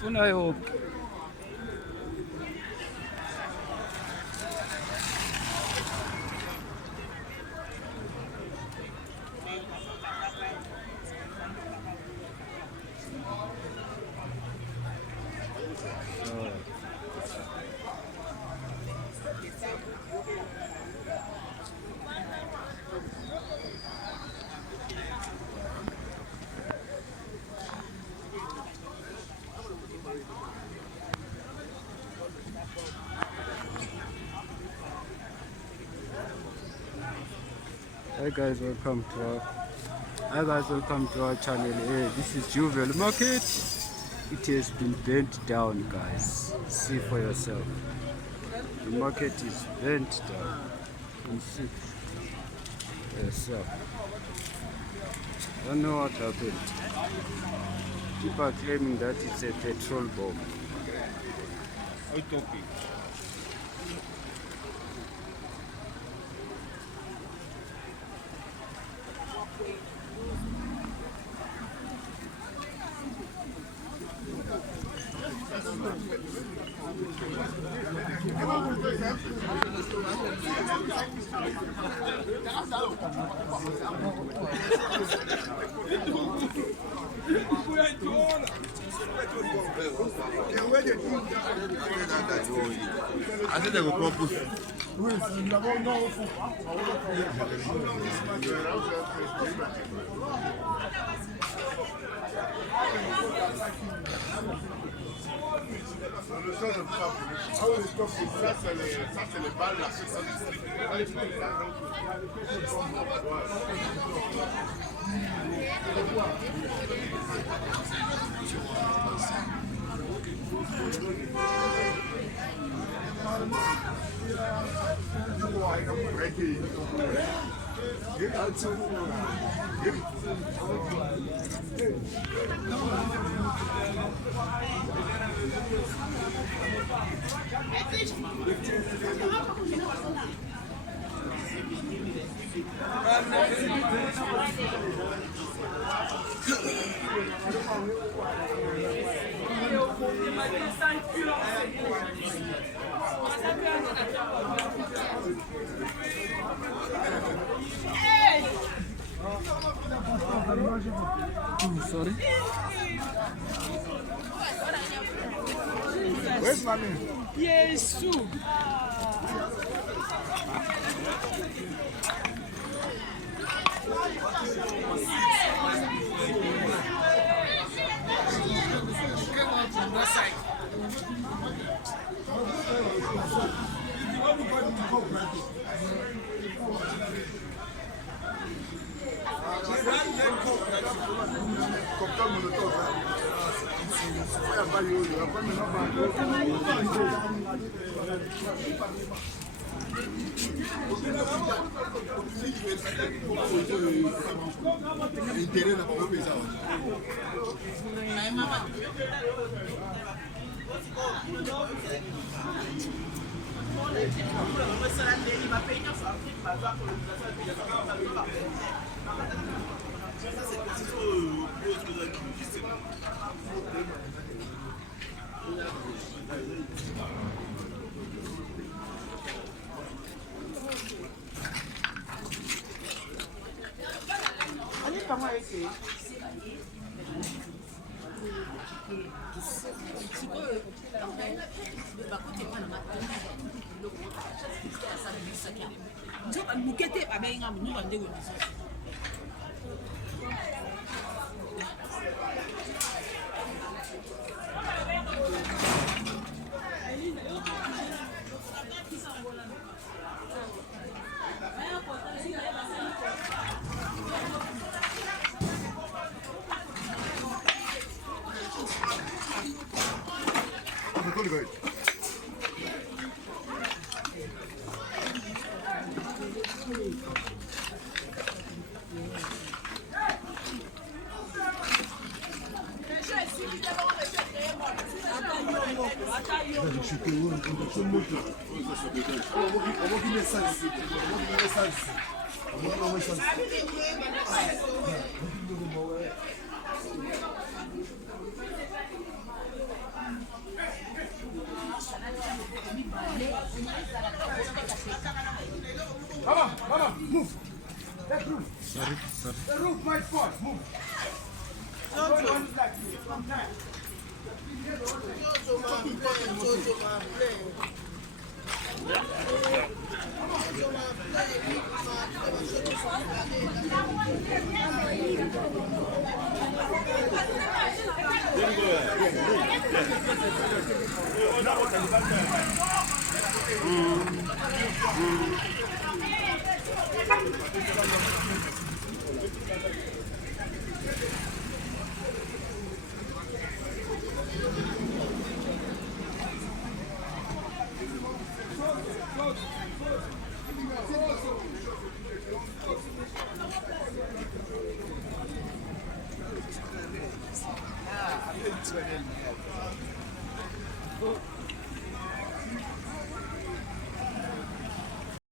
Funayo. Hi guys, welcome to our channel. This is Juvel Market. It has been burnt down, guys. See for yourself. The market is burnt down. You can see for yourself. Don't know what happened. People are claiming that it's a petrol bomb. I said they will propose. Ça c'est les balles, Sorry. Where's my name? Yes, go to bed. Mama, move. That roof. Sorry. The roof might fall. Move.